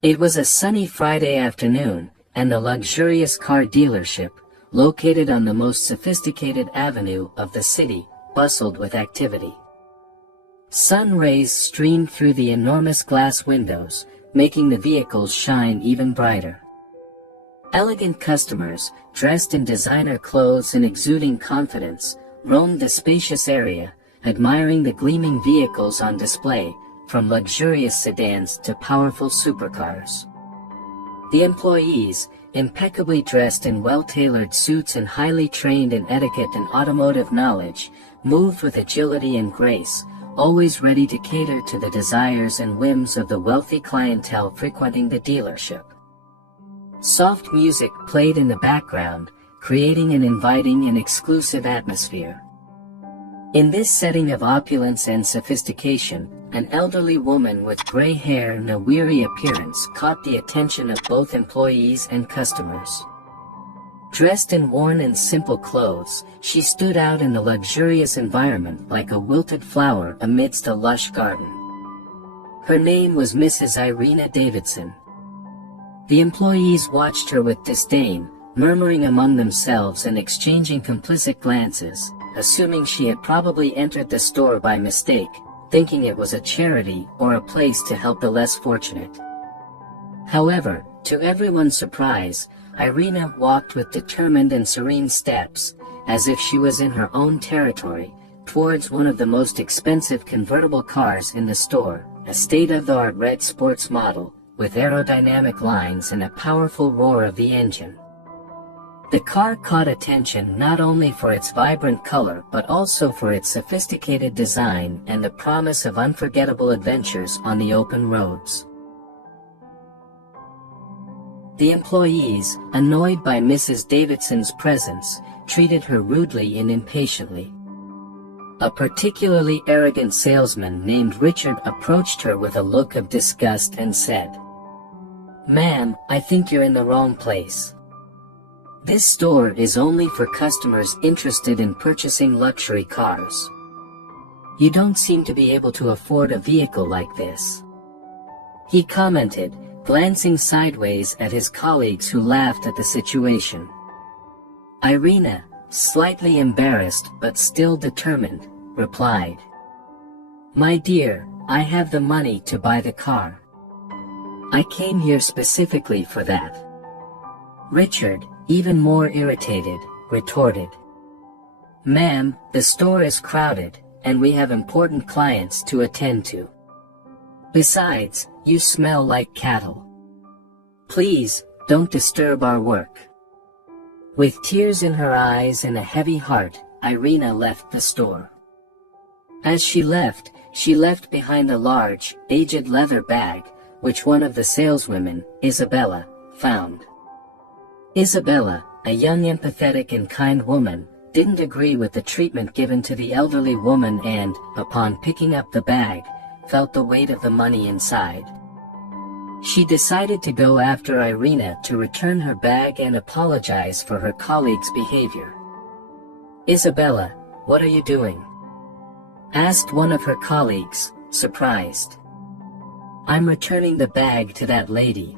It was a sunny Friday afternoon, and the luxurious car dealership, located on the most sophisticated avenue of the city, bustled with activity. Sun rays streamed through the enormous glass windows, making the vehicles shine even brighter. Elegant customers, dressed in designer clothes and exuding confidence, roamed the spacious area, admiring the gleaming vehicles on display, from luxurious sedans to powerful supercars. The employees, impeccably dressed in well-tailored suits and highly trained in etiquette and automotive knowledge, moved with agility and grace, always ready to cater to the desires and whims of the wealthy clientele frequenting the dealership. Soft music played in the background, creating an inviting and exclusive atmosphere. In this setting of opulence and sophistication, an elderly woman with gray hair and a weary appearance caught the attention of both employees and customers. Dressed in worn and simple clothes, she stood out in the luxurious environment like a wilted flower amidst a lush garden. Her name was Mrs. Irina Davidson. The employees watched her with disdain, murmuring among themselves and exchanging complicit glances, assuming she had probably entered the store by mistake, thinking it was a charity or a place to help the less fortunate. However, to everyone's surprise, Irina walked with determined and serene steps, as if she was in her own territory, towards one of the most expensive convertible cars in the store, a state-of-the-art red sports model, with aerodynamic lines and a powerful roar of the engine. The car caught attention not only for its vibrant color but also for its sophisticated design and the promise of unforgettable adventures on the open roads. The employees, annoyed by Mrs. Davidson's presence, treated her rudely and impatiently. A particularly arrogant salesman named Richard approached her with a look of disgust and said, "Ma'am, I think you're in the wrong place. This store is only for customers interested in purchasing luxury cars. You don't seem to be able to afford a vehicle like this," he commented, glancing sideways at his colleagues who laughed at the situation. Irina, slightly embarrassed but still determined, replied, "My dear, I have the money to buy the car. I came here specifically for that." Richard, even more irritated, retorted, "Ma'am, the store is crowded, and we have important clients to attend to. Besides, you smell like cattle. Please, don't disturb our work." With tears in her eyes and a heavy heart, Irina left the store. As she left behind a large, aged leather bag, which one of the saleswomen, Isabella, found. Isabella, a young empathetic and kind woman, didn't agree with the treatment given to the elderly woman and, upon picking up the bag, felt the weight of the money inside. She decided to go after Irina to return her bag and apologize for her colleague's behavior. "Isabella, what are you doing?" asked one of her colleagues, surprised. "I'm returning the bag to that lady.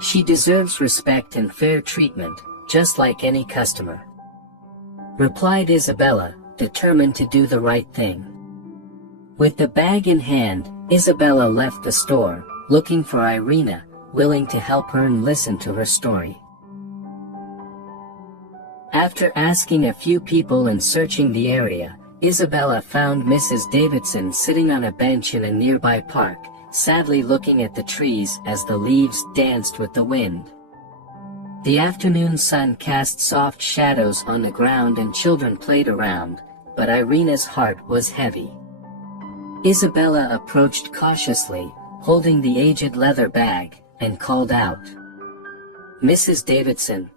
She deserves respect and fair treatment, just like any customer," replied Isabella, determined to do the right thing. With the bag in hand, Isabella left the store, looking for Irina, willing to help her and listen to her story. After asking a few people and searching the area, Isabella found Mrs. Davidson sitting on a bench in a nearby park, sadly looking at the trees as the leaves danced with the wind. The afternoon sun cast soft shadows on the ground and children played around, but Irina's heart was heavy. Isabella approached cautiously, holding the aged leather bag, and called out, "Mrs. Davidson,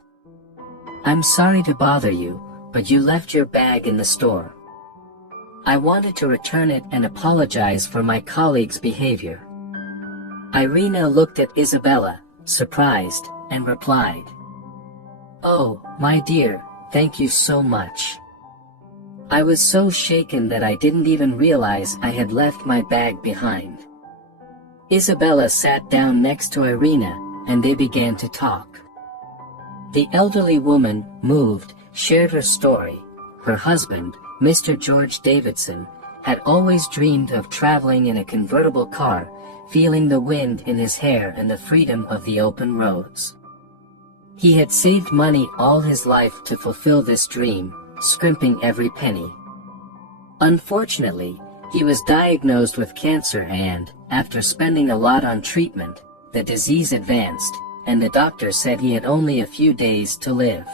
I'm sorry to bother you, but you left your bag in the store. I wanted to return it and apologize for my colleague's behavior." Irina looked at Isabella, surprised, and replied, "Oh, my dear, thank you so much. I was so shaken that I didn't even realize I had left my bag behind." Isabella sat down next to Irina, and they began to talk. The elderly woman, moved, shared her story. Her husband, Mr. George Davidson, had always dreamed of traveling in a convertible car, feeling the wind in his hair and the freedom of the open roads. He had saved money all his life to fulfill this dream, scrimping every penny. Unfortunately, he was diagnosed with cancer and, after spending a lot on treatment, the disease advanced, and the doctor said he had only a few days to live.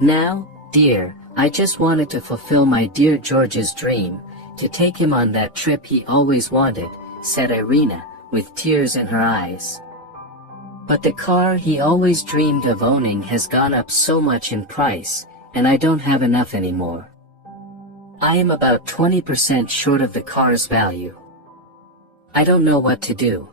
Now, dear, I just wanted to fulfill my dear George's dream, to take him on that trip he always wanted, said Irina, with tears in her eyes. But the car he always dreamed of owning has gone up so much in price, and I don't have enough anymore. I am about 20% short of the car's value. I don't know what to do.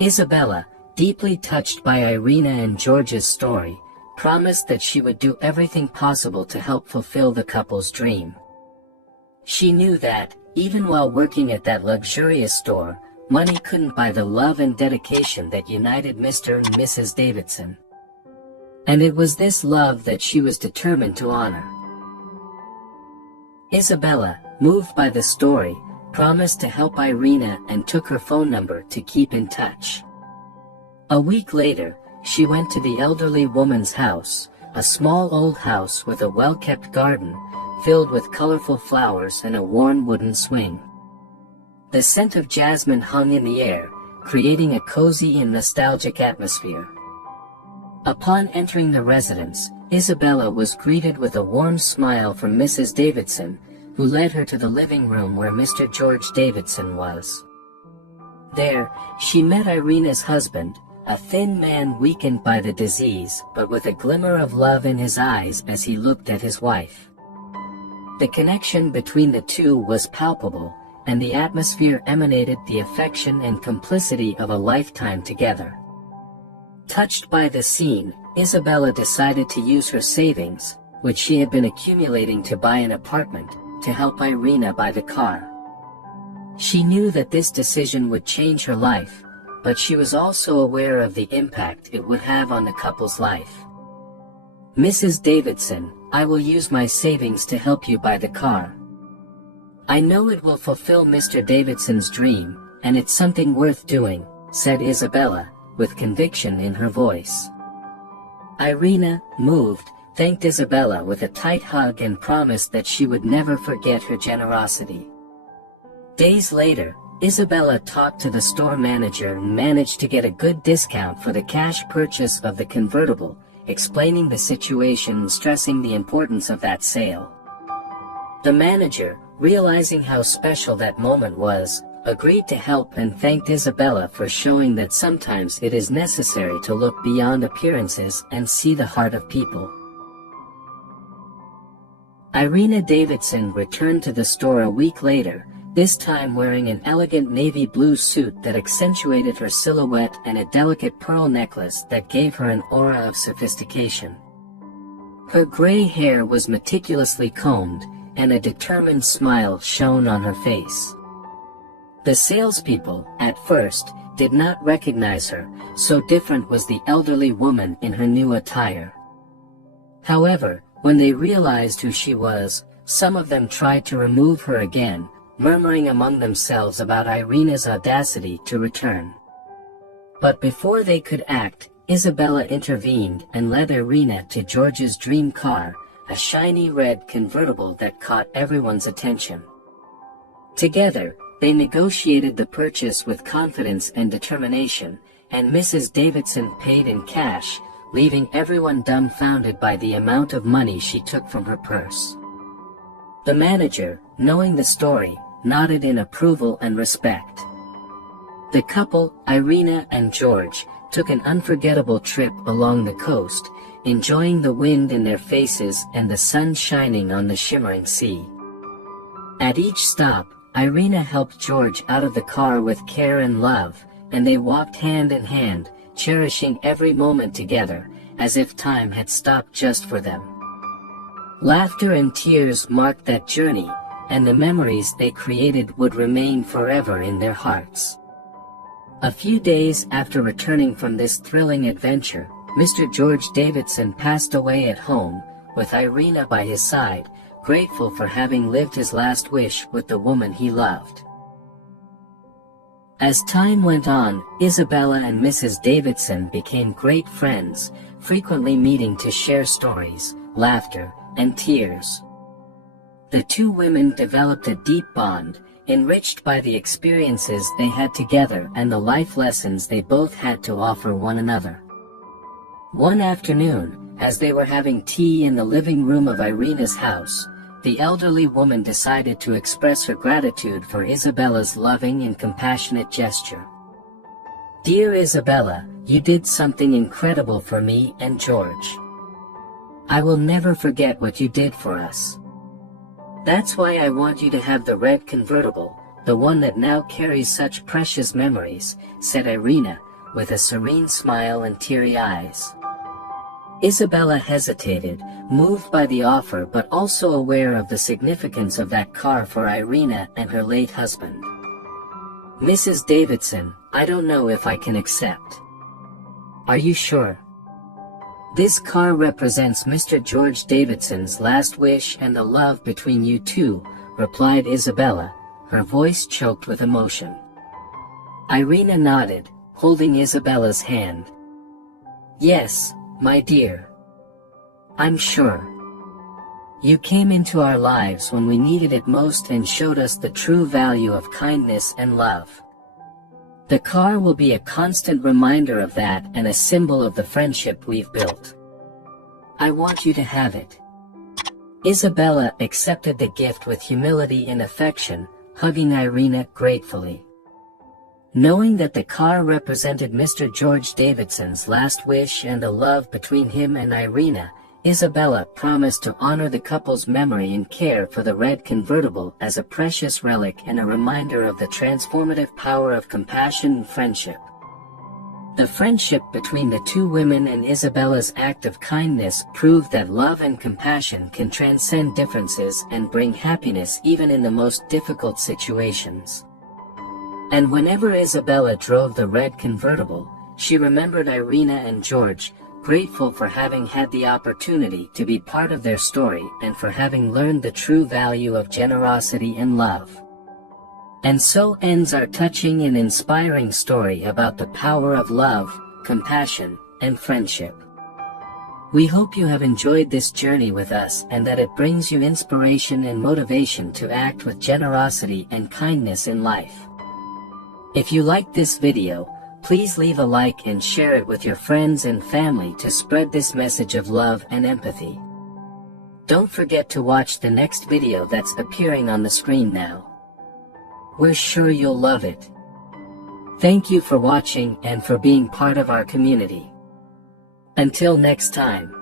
Isabella, deeply touched by Irina and George's story, promised that she would do everything possible to help fulfill the couple's dream. She knew that, even while working at that luxurious store, money couldn't buy the love and dedication that united Mr. and Mrs. Davidson. And it was this love that she was determined to honor. Isabella, moved by the story, promised to help Irina and took her phone number to keep in touch. A week later, she went to the elderly woman's house, a small old house with a well-kept garden, filled with colorful flowers and a worn wooden swing. The scent of jasmine hung in the air, creating a cozy and nostalgic atmosphere. Upon entering the residence, Isabella was greeted with a warm smile from Mrs. Davidson, who led her to the living room where Mr. George Davidson was. There, she met Irina's husband, a thin man weakened by the disease but with a glimmer of love in his eyes as he looked at his wife. The connection between the two was palpable, and the atmosphere emanated the affection and complicity of a lifetime together. Touched by the scene, Isabella decided to use her savings, which she had been accumulating to buy an apartment, to help Irina buy the car. She knew that this decision would change her life, but she was also aware of the impact it would have on the couple's life. Mrs. Davidson, I will use my savings to help you buy the car. I know it will fulfill Mr. Davidson's dream, and it's something worth doing, said Isabella, with conviction in her voice. Irina, moved, thanked Isabella with a tight hug and promised that she would never forget her generosity. Days later, Isabella talked to the store manager and managed to get a good discount for the cash purchase of the convertible, explaining the situation and stressing the importance of that sale. The manager, realizing how special that moment was, agreed to help and thanked Isabella for showing that sometimes it is necessary to look beyond appearances and see the heart of people. Irina Davidson returned to the store a week later, this time wearing an elegant navy blue suit that accentuated her silhouette and a delicate pearl necklace that gave her an aura of sophistication. Her gray hair was meticulously combed, and a determined smile shone on her face. The salespeople, at first, did not recognize her, so different was the elderly woman in her new attire. However, when they realized who she was, some of them tried to remove her again, murmuring among themselves about Irina's audacity to return. But before they could act, Isabella intervened and led Irina to George's dream car, a shiny red convertible that caught everyone's attention. Together, they negotiated the purchase with confidence and determination, and Mrs. Davidson paid in cash, leaving everyone dumbfounded by the amount of money she took from her purse. The manager, knowing the story, nodded in approval and respect. The couple, Irina and George, took an unforgettable trip along the coast, enjoying the wind in their faces and the sun shining on the shimmering sea. At each stop, Irina helped George out of the car with care and love, and they walked hand in hand, cherishing every moment together, as if time had stopped just for them. Laughter and tears marked that journey, and the memories they created would remain forever in their hearts. A few days after returning from this thrilling adventure, Mr. George Davidson passed away at home, with Irina by his side, grateful for having lived his last wish with the woman he loved. As time went on, Isabella and Mrs. Davidson became great friends, frequently meeting to share stories, laughter, and tears. The two women developed a deep bond, enriched by the experiences they had together and the life lessons they both had to offer one another. One afternoon, as they were having tea in the living room of Irina's house, the elderly woman decided to express her gratitude for Isabella's loving and compassionate gesture. "Dear Isabella, you did something incredible for me and George. I will never forget what you did for us. That's why I want you to have the red convertible, the one that now carries such precious memories," said Irina, with a serene smile and teary eyes. Isabella hesitated, moved by the offer but also aware of the significance of that car for Irina and her late husband. "Mrs. Davidson, I don't know if I can accept." "Are you sure? This car represents Mr. George Davidson's last wish and the love between you two," replied Isabella, her voice choked with emotion. Irina nodded, holding Isabella's hand. "Yes, my dear. I'm sure. You came into our lives when we needed it most and showed us the true value of kindness and love. The car will be a constant reminder of that and a symbol of the friendship we've built. I want you to have it." Isabella accepted the gift with humility and affection, hugging Irina gratefully. Knowing that the car represented Mr. George Davidson's last wish and the love between him and Irina, Isabella promised to honor the couple's memory and care for the red convertible as a precious relic and a reminder of the transformative power of compassion and friendship. The friendship between the two women and Isabella's act of kindness proved that love and compassion can transcend differences and bring happiness even in the most difficult situations. And whenever Isabella drove the red convertible, she remembered Irina and George, grateful for having had the opportunity to be part of their story and for having learned the true value of generosity and love. And so ends our touching and inspiring story about the power of love, compassion, and friendship. We hope you have enjoyed this journey with us and that it brings you inspiration and motivation to act with generosity and kindness in life. If you liked this video, please leave a like and share it with your friends and family to spread this message of love and empathy. Don't forget to watch the next video that's appearing on the screen now. We're sure you'll love it. Thank you for watching and for being part of our community. Until next time.